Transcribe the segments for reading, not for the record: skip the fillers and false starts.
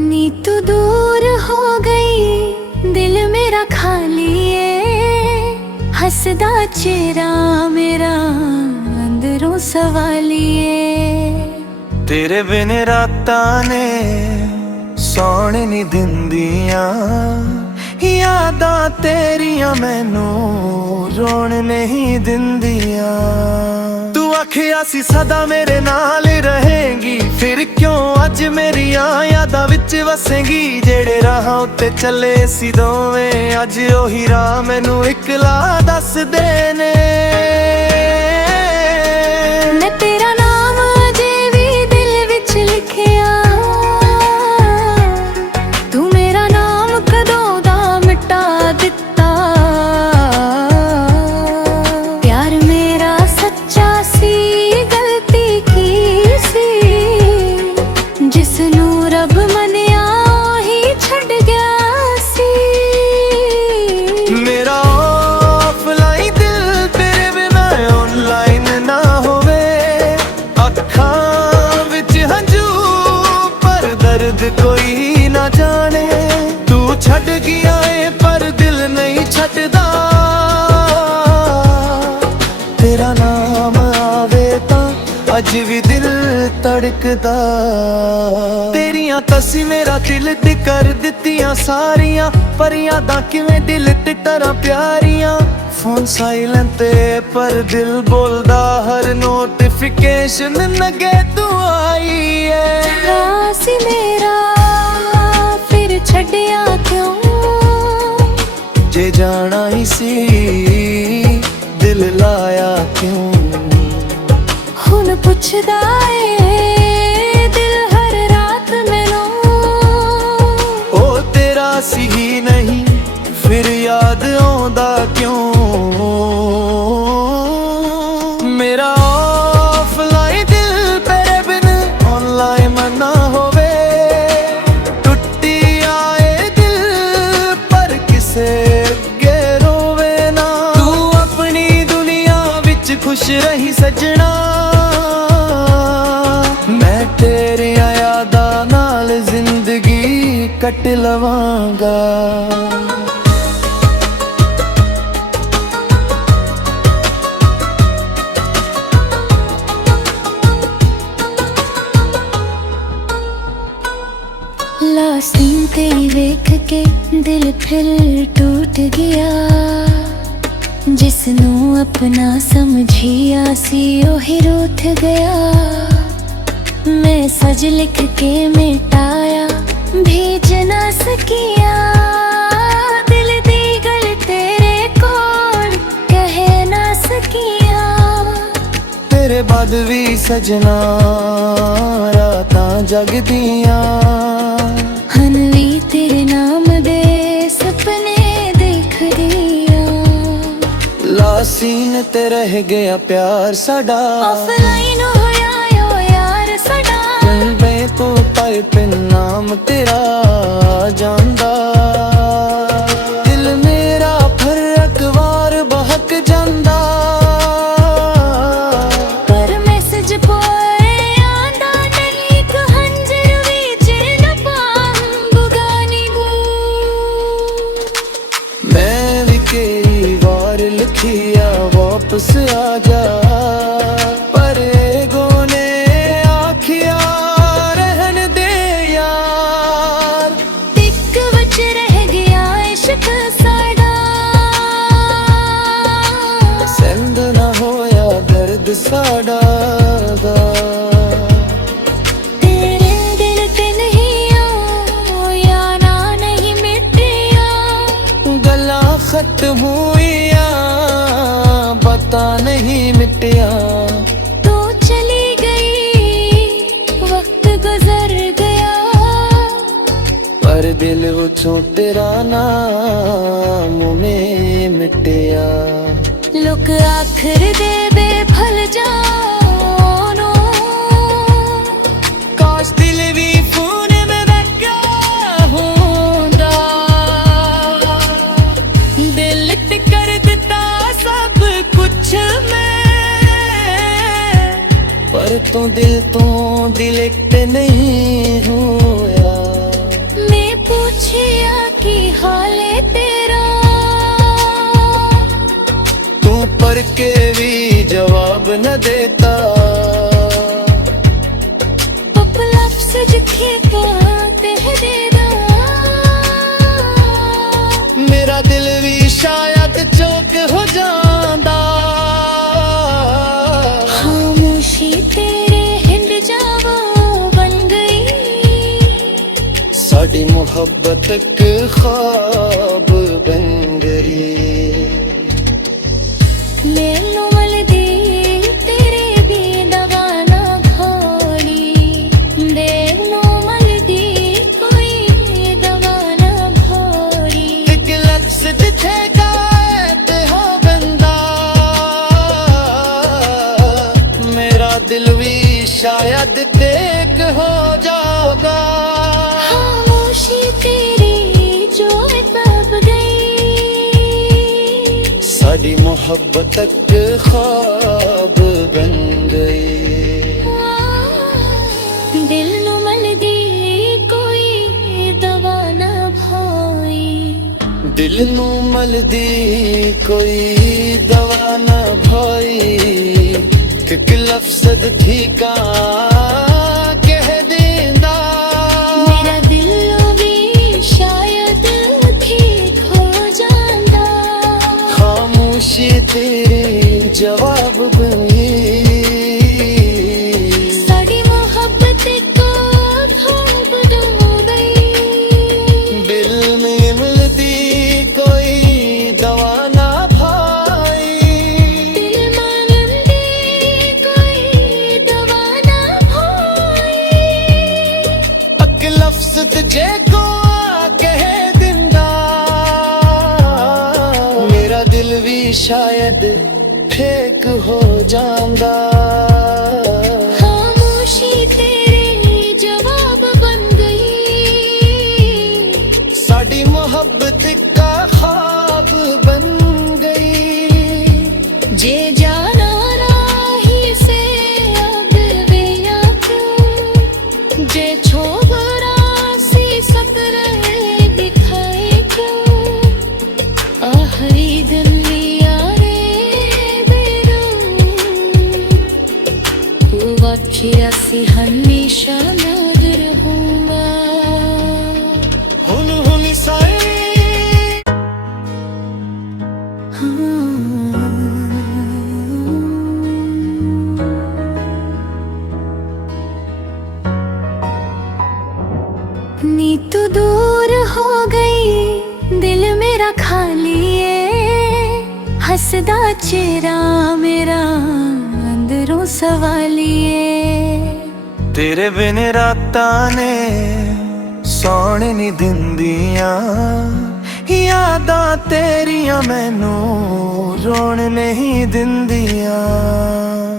नी तू दूर हो गई, दिल मेरा खाली है, हसदा चेहरा मेरा अंदरों सवालिए। तेरे बिन रातां ने सौण नहीं दिंदियां, यादां तेरियां मैनू रोण नहीं दिंदियां। तू आखिया सी सदा मेरे नाल रहेगी, फिर क्यों अज मेरियां यादां विच वसेगी। जेड़े राह उत्ते चले सी दोवें, अज ओही राह मैनू इकला दसदे ने। मैं तेरा नाम अजे भी दिल विच लिखिया, तू मेरा नाम कदों दा मिटा दिता। प्यार मेरा सच्चा सी, गलती की सी, जिसनू रब मनिया ही छड़ गया सी। मेरा ऑफलाइन दिल तेरे बिना ऑनलाइन ना होवे, अखां विच हंझू पर दर्द कोई ना जाने। तू छड़ गया है पर दिल नहीं छड्डदा, तेरा नाम आवे तां अज भी दिल धड़कदा। तेरियां तसी मेरा दिल ते कर दित्तियां सारियां, पर यादां किवें दिल ते टरा प्यारियां। फोन साइलेंट ते पर दिल बोलदा, हर नोटिफिकेशन लगे तू आई है। रासी मेरा फिर छड़िया क्यों, जे जाना ही सी दिल लाया क्यों। हुन पुछदा ए दिल हर रात मैनू, ओ तेरा सी ही नहीं फिर याद आउंदा क्यों। मेरा ऑफलाइन दिल तेरे बिन ऑनलाइन मना होवे, टुट्टी आए दिल पर किसे अगे रोवे ना। तू अपनी दुनिया विच खुश रही सजना, मैं तेरियां यादां नाल जिंदगी कट लवांगा। लासीन तेरी वेख के दिल फिर टूट गया, जिसनू अपना समझिया सी ओही रूठ गया। मैं सज लिख के मिटाया भेज ना सकिया, दिल दी गल तेरे कोल कह ना सकिया। तेरे बाद भी सजना रातां जगदियां, हन भी तेरे नाम दे सपने देख दिया। लासीन ते रह गया प्यार साडा, ऑफलाइन होया यो यार साडा। मैं तो पर पिन नाम तेरा जांदा। दिल मेरा फरक वार बहक जांदा, पर मैसेज पोए आंदा नहीं, एक हंजर विच न पाऊं बुगानी गू। मैं भी कई बार लिखिया वापस आ जा, पर एगो ने आखिया रहन दे यार। टिक वच रह गया इश्क साडा, सेंध ना होया दर्द साडा दा। तेरे दिल ते नहीं आओ या ना नहीं मिटिया, गला खत्म हुईया पता नहीं मिटिया। तू चली गई वक्त गुजर गया, पर दिल विचों तेरा नाम में मिटिया। लोग आखर दे बेफल जानो, काश दिल भी फोन में लगा होंदा, दिल ते कर दिता प्यार तो दिल एक ते नहीं होया। मैं पूछिया कि हाल है तेरा, तू पर के भी जवाब न देता। पप लफ्ज़ जिखे कहाँ कह देदा, मेरा दिल भी शायद चौक हो जांदा। खामोशी तेरे हिंद जावा बन गई, साडी मोहब्बत एक ख्वाब बन गई। ले लो मलदी तेरे भी दवा ना घोड़ी, दे लो मलदी कोई दवा ना घोड़ी। एक लफ्ज़ जिथे गाए ते हो बंदा, मेरा दिल भी शायद तेक हो जाएगा। खामोशी तेरी जो दब गई, साडी मोहब्बत एक ख्वाब बन गई। दिल नु मलदी कोई दवा ना भाई, दिल नू मलदी कोई दवा न भाई। एक लफ्ज़ ठीका कह देंदा, मेरा दिल भी शायद ठीक हो जांदा। खामोशी तेरी जवाब बनी, साडी मोहब्बत को ख्वाब हो गई। दिल में मिलती कोई दवा ना भाई। दिल मानंदी कोई दवा ना भाई, एक लफ्ज़ तुझे को कह दिंदा, मेरा दिल भी शायद फेक हो जांदा। खामोशी तेरे जवाब बन गई, साडी मोहब्बत का ख्वाब बन गई। जे जाना राही से अगवे या क्यों, जे छोबरा सी सकरे दिखाए क्यों। आखिरी दिन लिया रे बेरू, तू वाचिया सी हमेशा याद रहूंगा। हुन साए नी तू दूर हो गई, दिल मेरा खाली है, हसदा चेहरा मेरा अंदरों सवालिए। तेरे बिन रातां ने सौण नी दिंदियां, यादां तेरियां मैनू रोण नहीं दिंदियां।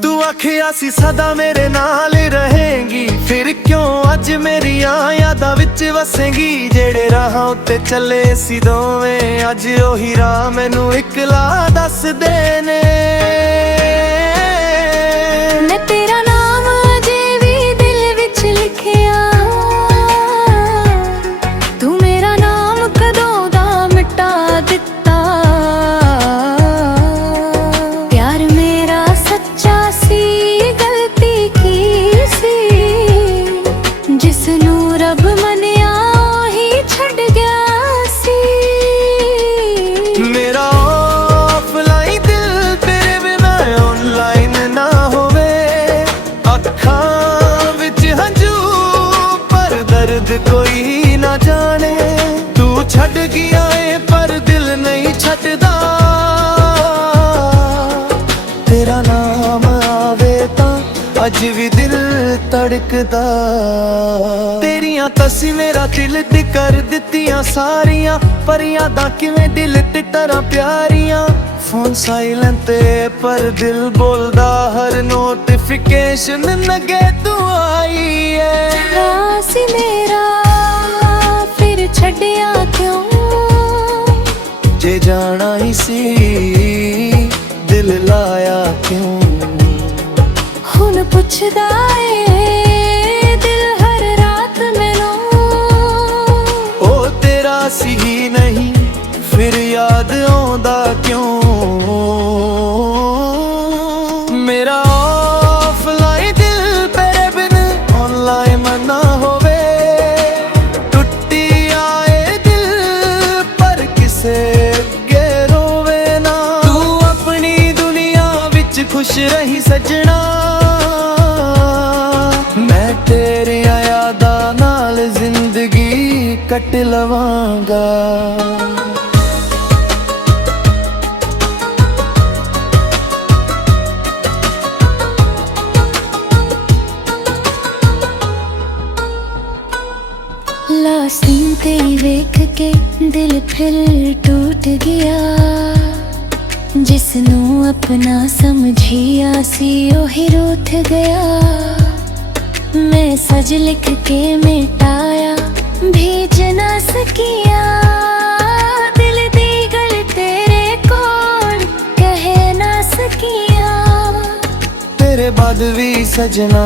तू आखिया सी सदा मेरे नाल रहेंगी, फिर क्यों अज मेरियां यादां विच वसेंगी। जेड़े राहां उत्ते चले सी दोवें, अज ओही राह मैनू इकला दसदे ने। मैं तेरा नाम अजे भी दिल विच लिखिया, तू मेरा नाम कदों दा मिटा दिता। प्यार मेरा सच्चा सी, गलती की सी, जिसनू रब मनिया ही छड़ गया सी। मेरा ऑफलाइन दिल तेरे बिना ऑनलाइन ना होवे, अखां विच हंझू पर दर्द कोई ना जाने। तू छड़ गया है पर दिल नहीं छड़दा, तेरा नाम आवे तां अज भी दिल धड़कदा। तेरियां तसी मेरा दिल ते कर दित्तियां सारियां, पर यादां किवें दिल ते तरह प्यारियां। फोन साइलेंट ते पर दिल बोलदा, हर नोटिफिकेशन लगे तू आई है। रासी मेरा फिर छड़िया क्यों, जे जाना ही सी दिल लाया क्यों। हुन ਪੁੱਛਦਾ ਏ ਦਿਲ ਹਰ ਰਾਤ ਮੈਨੂੰ ਉਹ ਤੇਰਾ ਸੀ ਹੀ ਨਹੀਂ ਫਿਰ ਯਾਦ ਆਉਂਦਾ ਕਿਉਂ ਮੇਰਾ ਆਫਲਾਈਨ ਦਿਲ ਤੇਰੇ ਬਿਨ ਆਨਲਾਈਨ ਮਨਾ ਹੋਵੇ ਟੁੱਟੀ ਆਏ ਦਿਲ ਪਰ ਕਿਸੇ ਅੱਗੇ ਰੋਵੇ ਨਾ ਤੂੰ ਆਪਣੀ ਦੁਨੀਆ ਵਿੱਚ ਖੁਸ਼ ਰਹੀ ਸਜਣਾ ਮੈਂ ਤੇਰੀਆਂ ਯਾਦਾਂ ਨਾਲ ਜ਼ਿੰਦਗੀ ਕੱਟ ਲਵਾਂਗਾ ਲਾਸੀਨ ਤੇਰੀ ਵੇਖ ਕੇ ਦਿਲ ਫਿਰ ਟੁੱਟ ਗਿਆ ਜਿਸ ਨੂੰ ਆਪਣਾ ਸਮਝਿਆ ਸੀ ਉਹੀ ਰੁੱਠ ਗਿਆ ਮੈਂ ਸਜ ਲਿਖ ਕੇ ਮਿਟਾਇਆ ਭੇਜ ਨਾ ਸਕਿਆ ਦਿਲ ਦੀ ਗੱਲ ਤੇਰੇ ਕੋਲ ਕਹਿ ਨਾ ਸਕਿਆ ਤੇਰੇ ਬਾਅਦ ਵੀ ਸਜਣਾ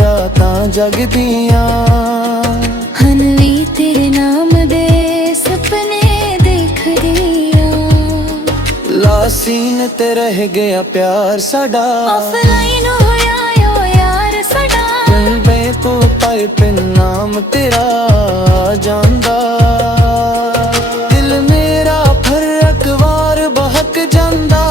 ਰਾਤਾਂ ਜਗਦੀਆਂ ਹਨ ਵੀ ਤੇਰੇ ਨਾਮ ਦੇ ਸੁਪਨੇ ਦੇਖਦੀਆਂ ਲਾਸੀਨ ਤੇ ਰਹਿ ਗਿਆ ਪਿਆਰ ਸਾਡਾ ਆਫਲਾਈਨ ਹੋਇਆ ਓ ਯਾਰ ਸਾਡਾ ਮੈਂ ਤੂੰ ਪਰ ਪਿੰਨ ਨਾਮ ਤੇਰਾ ਜਾਂਦਾ ਦਿਲ ਮੇਰਾ ਫਰਕ ਵਾਰ ਬਹਕ ਜਾਂਦਾ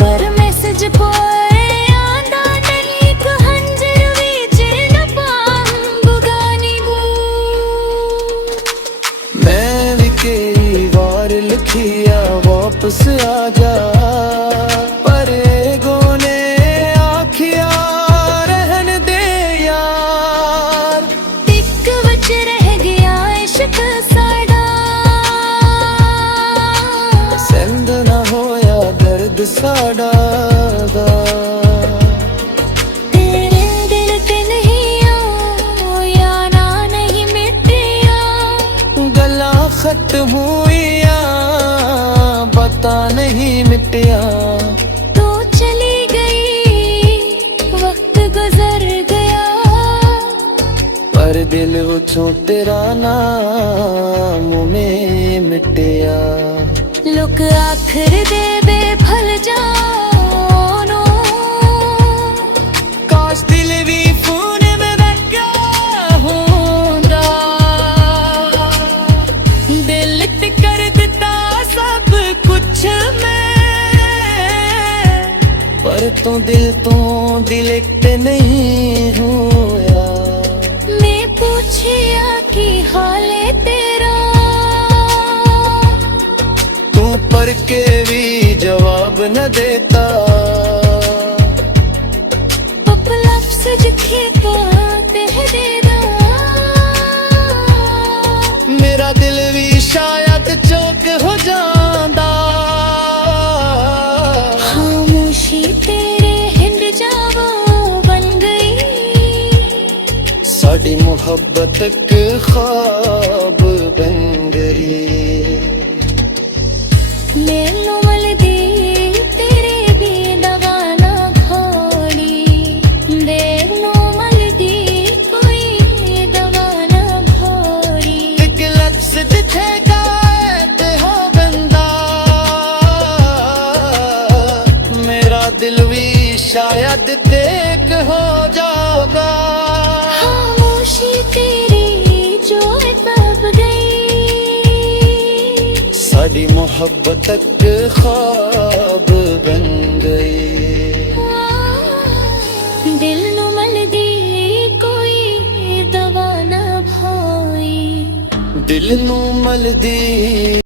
ਪਰ ਮੈਸੇਜ ਪੋਏ ਆਂਦਾ ਨਹੀਂ ਇੱਕ ਹੰਝਰ ਵਿੱਚ ਨਪਾਂਬੂਗਾ ਨੀ ਬੂ ਮੈਂ ਵੀ ਕਈ ਵਾਰ ਲਿਖਿਆ ਵਾਪਸ ਆ ਜਾ ਪਰ ਏਗੋ ਨੇ ਆਖਿਆ ਰਹਿਣ ਦੇ ਯਾਰ ਇੱਕ ਵਿੱਚ ਰਹਿ ਗਿਆ ਇਸ਼ਕ ਸਾਡਾ ਸੰਦ ਨਾ ਹੋਇਆ ਦਰਦ ਸਾਡਾ ਦਾ ਤੇਰੇ ਦਿਲ ਤੇ ਨਹੀਂ ਆਇਆ ਨਾ ਨਹੀਂ ਮਿਟਿਆ ਗੱਲਾਂ ਖਤਮ ਹੋਈਆਂ ਪਤਾ ਨਹੀਂ ਮਿਟਿਆ ਤੂੰ ਚਲੀ ਗਈ ਵਕਤ ਗੁਜ਼ਰ ਗਿਆ ਪਰ ਦਿਲ ਵਿੱਚੋਂ ਤੇਰਾ ਨਾਮ ਮੈਂ ਮਿਟਿਆ ਲੋਕ ਆਖਰ ਦੇ ਬੇਫਲ ਜਾਨੋ ਕਾਸ਼ ਦਿਲ ਵੀ ਫੋਨ ਵਿੱਚ ਲੱਗਾ ਹੁੰਦਾ ਦਿਲ ਤੇ ਕਰ ਦਿੱਤਾ ਸਭ ਕੁਛ ਮੈਂ ਪਰ ਤੂੰ ਦਿਲ ਤੋਂ ਦਿਲ ਤੇ ਨਹੀਂ ਹੋਇਆ ਮੈਂ ਪੁੱਛਿਆ ਕੀ ਹਾਲ ਏ ਤੇਰਾ ਤੂੰ ਪਰ ਕੇ ਵੀ ਜਵਾਬ न देता ਪਪ ਲਫ਼ਜ਼ ਜਿੱਥੇ ਤੇ ਦੇਦਾ ਮੇਰਾ ਦਿਲ ਵੀ ਸ਼ਾਇਦ ਚੌਕ ਹੋ ਜਾਂਦਾ ਖਾਮੋਸ਼ੀ ਤੇਰੇ ਹਿੰਦ ਜਾਵਾ ਬਣ ਗਈ ਸਾਡੀ ਮੁਹੱਬਤ ਇੱਕ ख्वाब बन गई ਮੈਨੂੰ ਮਿਲਦੀ ਤੇਰੇ ਵੀ ਦਵਾ ਨਾ ਘੋੜੀ ਦੇਰ ਨੂੰ ਮਿਲਦੀ ਕੋਈ ਦਵਾ ਨਾ ਘੋੜੀ ਇੱਕ ਲਫ਼ਜ਼ ਦਿਖੇਗਾ ਤੇ ਹੋ ਬੰਦਾ ਮੇਰਾ ਦਿਲ ਵੀ ਸ਼ਾਇਦ ਤੇਕ ਹੋ ਜਾਊਗਾ ਖਾਮੋਸ਼ੀ ਤੇਰੀ ਜੋ ਦਬ ਗਈ ਸਾਡੀ ਮੁਹੱਬਤ ਇੱਕ ख्वाब बन गई ਦਿਲ ਨੂੰ ਮਿਲਦੀ ਕੋਈ ਦਵਾ ਨਾ ਭਾਈ ਦਿਲ ਨੂੰ ਮਲਦੀ